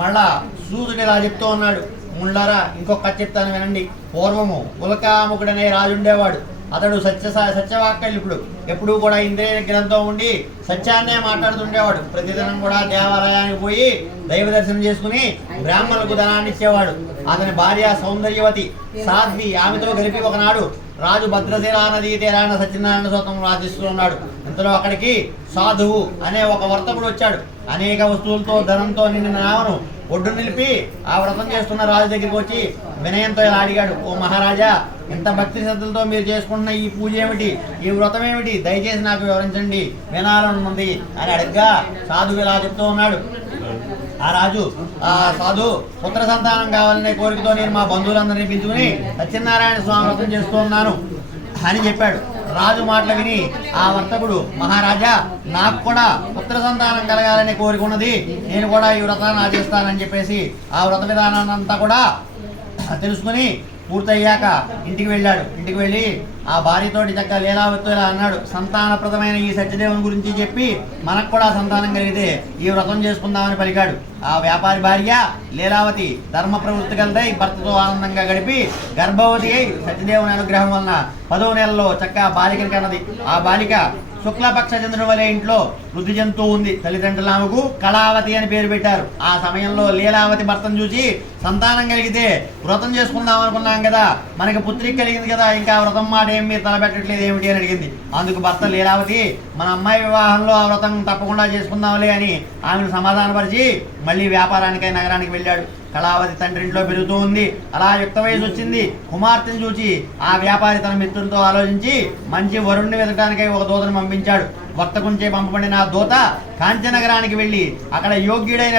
మళ్ళా సూదుడు ఇలా చెప్తూ ఉన్నాడు. ముండరా ఇంకొక కథ చెప్తాను వినండి. పూర్వము ఉలకాముకుడనే రాజు ఉండేవాడు అతడు సత్య సత్యవాక్కలు ఇప్పుడు. ఎప్పుడూ కూడా ఇంద్రియ గ్రంథం ఉండి సత్యాన్నే మాట్లాడుతుండేవాడు. ప్రతిదినం కూడా దేవాలయానికి పోయి దైవ దర్శనం చేసుకుని బ్రాహ్మణులకు ధనాన్ని ఇచ్చేవాడు. అతని భార్య సౌందర్యవతి సాధ్వి ఆమెతో కలిపి ఒకనాడు రాజు భద్రశీల నదీ తీరాన సత్యనారాయణ స్వతం రాజిస్తూ ఉన్నాడు. ఇంతలో అక్కడికి సాధువు అనే ఒక వర్తకుడు వచ్చాడు. అనేక వస్తువులతో ధనంతో నిండిన ఆమెను ఒడ్డు నిలిపి ఆ వ్రతం చేస్తున్న రాజు దగ్గరికి వచ్చి వినయంతో ఇలా అడిగాడు ఓ మహారాజా ఇంత భక్తి శ్రద్ధలతో మీరు చేసుకుంటున్న ఈ పూజ ఏమిటి? ఈ వ్రతం ఏమిటి? దయచేసి నాకు వివరించండి వినాలనుంది. అని అడగ్గా సాధువు ఇలా చెప్తూ ఉన్నాడు ఆ రాజు ఆ సాధు పుత్ర సంతానం కావాలనే కోరికతో నేను మా బంధువులందరినీ పిలుచుకుని సత్యనారాయణ స్వామి వ్రతం చేస్తూ ఉన్నాను అని చెప్పాడు. రాజు మాటలు విని ఆ వర్తకుడు మహారాజా నాకు కూడా పుత్ర సంతానం కలగాలని కోరుకున్నది నేను కూడా ఈ వ్రతాన్ని ఆచరిస్తానని చెప్పేసి ఆ వ్రత విధానాన్ని అంతా కూడా తెలుసుకుని పూర్తయ్యాక ఇంటికి వెళ్ళాడు. ఇంటికి వెళ్ళి ఆ భార్యతోటి చక్క లీలావతితో ఇలా అన్నాడు. సంతానప్రదమైన ఈ సత్యదేవుని గురించి చెప్పి మనకు కూడా సంతానం కలిగితే ఈ వ్రతం చేసుకుందామని పలికాడు. ఆ వ్యాపారి భార్య లీలావతి ధర్మ ప్రవృత్తి కలిదై భర్తతో ఆనందంగా గడిపి గర్భవతి అయి సత్యదేవుని అనుగ్రహం వలన పదో నెలలో చక్క బాలికని కన్నది ఆ బాలిక శుక్లపక్ష చంద్రుడు వలె ఇంట్లో వృద్ధి జంతువు ఉంది. తల్లిదండ్రుల ఆమెకు కళావతి అని పేరు పెట్టారు. ఆ సమయంలో లీలావతి భర్తను చూసి సంతానం కలిగితే వ్రతం చేసుకుందాం అనుకున్నాం కదా మనకి పుత్రిక కలిగింది కదా ఇంకా వ్రతం మాట ఏం మీరు తలపెట్టట్లేదు ఏమిటి అని అడిగింది. అందుకు భర్త లీలావతి మన అమ్మాయి వివాహంలో ఆ వ్రతం తప్పకుండా చేసుకుందాంలే అని ఆమెను సమాధానపరిచి మళ్ళీ వ్యాపారానికై నగరానికి వెళ్ళాడు. కళావతి తండ్రి ఇంట్లో పెరుగుతూ ఉంది. అలా యుక్త వయసు వచ్చింది. కుమార్తెను చూచి ఆ వ్యాపారి తన మిత్రులతో ఆలోచించి మంచి వరుణ్ణి వెతకడానికై ఒక దూతను పంపించాడు. వర్తకుంచే పంపబడిన ఆ దూత కాంచనగరానికి వెళ్ళి అక్కడ యోగ్యుడైన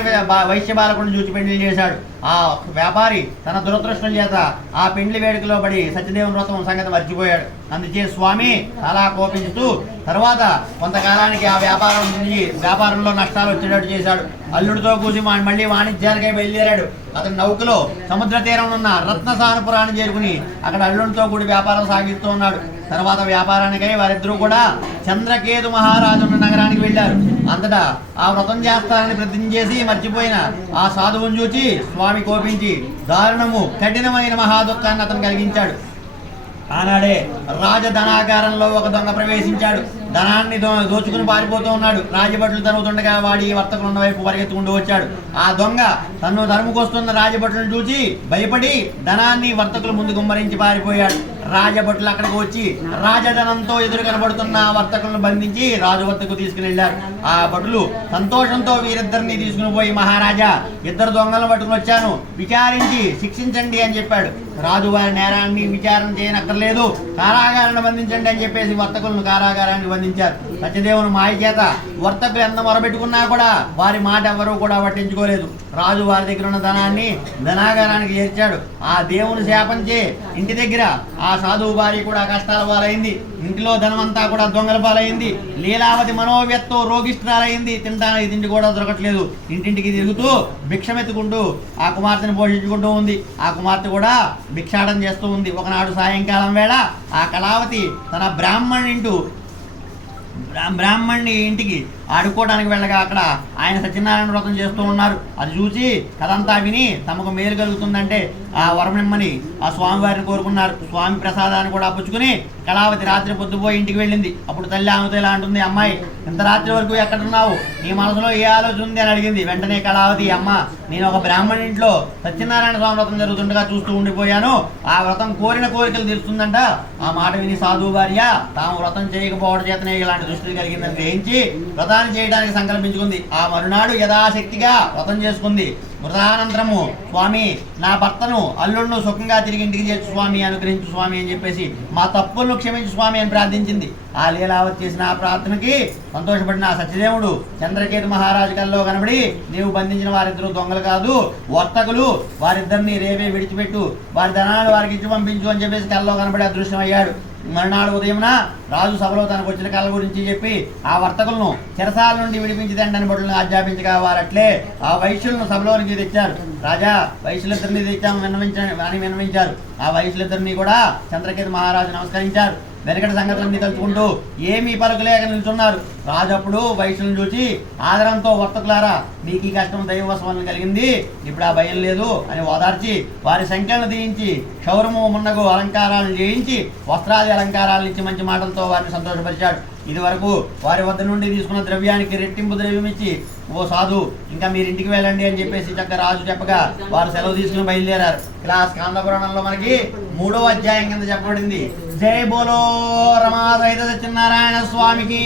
వైశ్య బాలకుడిని చూచి పెళ్ళి చేశాడు. ఆ వ్యాపారి తన దురదృష్టం చేత ఆ పెండ్లి వేడుకలో పడి సత్యదేవుని వ్రతం సంగతి మర్చిపోయాడు. అందుచే స్వామి చాలా కోపించుతూ తర్వాత కొంతకాలానికి ఆ వ్యాపారం నుంచి వ్యాపారంలో నష్టాలు వచ్చేటట్టు చేశాడు. అల్లుడితో కూసి మా- మళ్ళీ వాణిజ్యానికై బయలుదేరాడు. అతని నౌకలో సముద్ర తీరం ఉన్న రత్నసానపురాన్ని చేరుకుని అక్కడ అల్లుడితో కూడి వ్యాపారం సాగిస్తూ ఉన్నాడు. తర్వాత వ్యాపారానికై వారిద్దరూ కూడా చంద్రకేతు మహారాజు నగరానికి వెళ్ళారు. అంతటా ఆ వ్రతం చేస్తారని ప్రతిజ్ఞ చేసి మర్చిపోయిన ఆ సాధువును చూచి స్వామి కోపించి దారుణము కఠినమైన మహాదుఖాన్ని అతను కలిగించాడు. ఆనాడే రాజధనాగారంలో ఒక దొంగ ప్రవేశించాడు. ధనాన్ని దో దోచుకుని పారిపోతూ ఉన్నాడు. రాజభటులు తరుగుతుండగా వాడి వర్తకులు ఉన్న వైపు పరిగెత్తుకుంటూ వచ్చాడు. ఆ దొంగ తను తరుముకొస్తున్న రాజభటులను చూసి భయపడి ధనాన్ని వర్తకులు ముందు గుమ్మరించి పారిపోయాడు. రాజభటులు అక్కడికి వచ్చి రాజధనంతో ఎదురు కనబడుతున్న వర్తకులను బంధించి రాజు వద్దకు తీసుకుని వెళ్ళారు ఆ భటులు సంతోషంతో వీరిద్దరిని తీసుకుని పోయి మహారాజా ఇద్దరు దొంగలను పట్టుకుని వచ్చాను. విచారించి శిక్షించండి అని చెప్పాడు. రాజు వారి నేరాన్ని విచారణ చేయనక్కర్లేదు. కారాగారాన్ని బంధించండి అని చెప్పేసి వర్తకులను కారాగారాన్ని బంధించారు. సత్యదేవుని మాయ చేత వర్తకులు ఎంత మొరబెట్టుకున్నా కూడా వారి మాట ఎవరూ కూడా పట్టించుకోలేదు. రాజు వారి దగ్గర ఉన్న ధనాన్ని ధనాగారానికి చేర్చాడు. ఆ దేవుని శాపంచే ఇంటి దగ్గర ఆ సాధువు భార్య కూడా కష్టాల పాలైంది. ఇంటిలో ధనమంతా కూడా దొంగల పాలైంది. లీలావతి మనోవ్యత్తో రోగిష్ఠురాలైంది. తినడానికి తిండి కూడా దొరకట్లేదు. ఇంటింటికి తిరుగుతూ భిక్షమెత్తుకుంటూ ఆ కుమార్తెను పోషించుకుంటూ ఉంది. ఆ కుమార్తె కూడా భిక్షాటం చేస్తూ ఉంది. ఒకనాడు సాయంకాలం వేళ ఆ కళావతి తన బ్రాహ్మణ్ ఇంటూ బ్రాహ్మణ్ని బ్రాహ్మణ్ణి ఇంటికి ఆడుకోవడానికి వెళ్ళగా అక్కడ ఆయన సత్యనారాయణ వ్రతం చేస్తూ ఉన్నారు. అది చూసి కథంతా విని తమకు మేలు కలుగుతుందంటే ఆ వరమిమ్మని ఆ స్వామివారిని కోరుకున్నారు. స్వామి ప్రసాదాన్ని కూడా పుచ్చుకుని కళావతి రాత్రి పొద్దుపోయి ఇంటికి వెళ్ళింది. అప్పుడు తల్లి ఆమెతో ఇలా అంటుంది అమ్మాయి ఇంత రాత్రి వరకు ఎక్కడున్నావు? నీ మనసులో ఏ ఆలోచన ఉంది? అని అడిగింది. వెంటనే కళావతి అమ్మ నేను ఒక బ్రాహ్మణ ఇంట్లో సత్యనారాయణ స్వామి వ్రతం జరుగుతుండగా చూస్తూ ఉండిపోయాను. ఆ వ్రతం కోరిన కోరికలు తీరుస్తుందంట. ఆ మాట విని సాధువు భార్య తాము వ్రతం చేయకపోవడం చేతనే ఇలాంటి దృష్టి కలిగిందని గ్రహించి వ్రతాన్ని చేయడానికి సంకల్పించుకుంది. ఆ మరునాడు యథాశక్తిగా వ్రతం చేసుకుంది. వ్రతానంతరము స్వామి నా భర్తను అల్లుడును సుఖంగా తిరిగి ఇంటికి చేర్చు స్వామి అనుగ్రహించు స్వామి అని చెప్పేసి మా తప్పులను క్షమించు స్వామి అని ప్రార్థించింది. ఆ లీలావతి చేసిన ఆ ప్రార్థనకి సంతోషపడిన ఆ సత్యదేవుడు చంద్రకేతు మహారాజు కల్లో కనబడి నీవు బంధించిన వారిద్దరు దొంగలు కాదు. వర్తకులు వారిద్దరిని రేవే విడిచిపెట్టు. వారి ధనాలు వారికి ఇచ్చి పంపించు అని చెప్పేసి కల్లో కనబడి అదృశ్యం అయ్యాడు మరునాడు ఉదయం రాజు సభలో తనకు వచ్చిన కళ గురించి చెప్పి ఆ వర్తకులను చెరసాల నుండి విడిపించి తండ్రిని బడులను ఆజ్ఞాపించగా వారట్లే ఆ వైశ్యులను సభలోనికి తెచ్చారు. రాజా వైశ్యులిద్దరిని తెచ్చాము విన్నవించ అని విన్నవించారు. ఆ వైశ్యులిద్దరిని కూడా చంద్రకేతు మహారాజు నమస్కరించారు. వెనకటి సంగతులన్నీ తలుచుకుంటూ ఏమీ పలుకులేక నిల్చున్నారు. రాజు అప్పుడు వైశ్యులను చూసి ఆదరంతో వర్తకులారా మీకు ఈ కష్టం దైవవశం కలిగింది. ఇప్పుడు ఆ భయం లేదు అని ఓదార్చి వారి సంఖ్యలను తీయించి క్షౌరము మున్నగు అలంకారాలను చేయించి వస్త్రాది అలంకారాలను ఇచ్చి మంచి మాటలతో వారిని సంతోషపరిచాడు. ఇది వరకు వారి వద్ద నుండి తీసుకున్న ద్రవ్యానికి రెట్టింపు ద్రవ్యం ఇచ్చి ఓ సాధు ఇంకా మీరు ఇంటికి వెళ్ళండి అని చెప్పేసి చక్క రాజు చెప్పగా వారు సెలవు తీసుకుని బయలుదేరారు. ఇలా స్కాంద పురాణంలో మనకి మూడో అధ్యాయం కింద చెప్పబడింది. జై బోలో రమాదైత సత్యనారాయణ స్వామికి.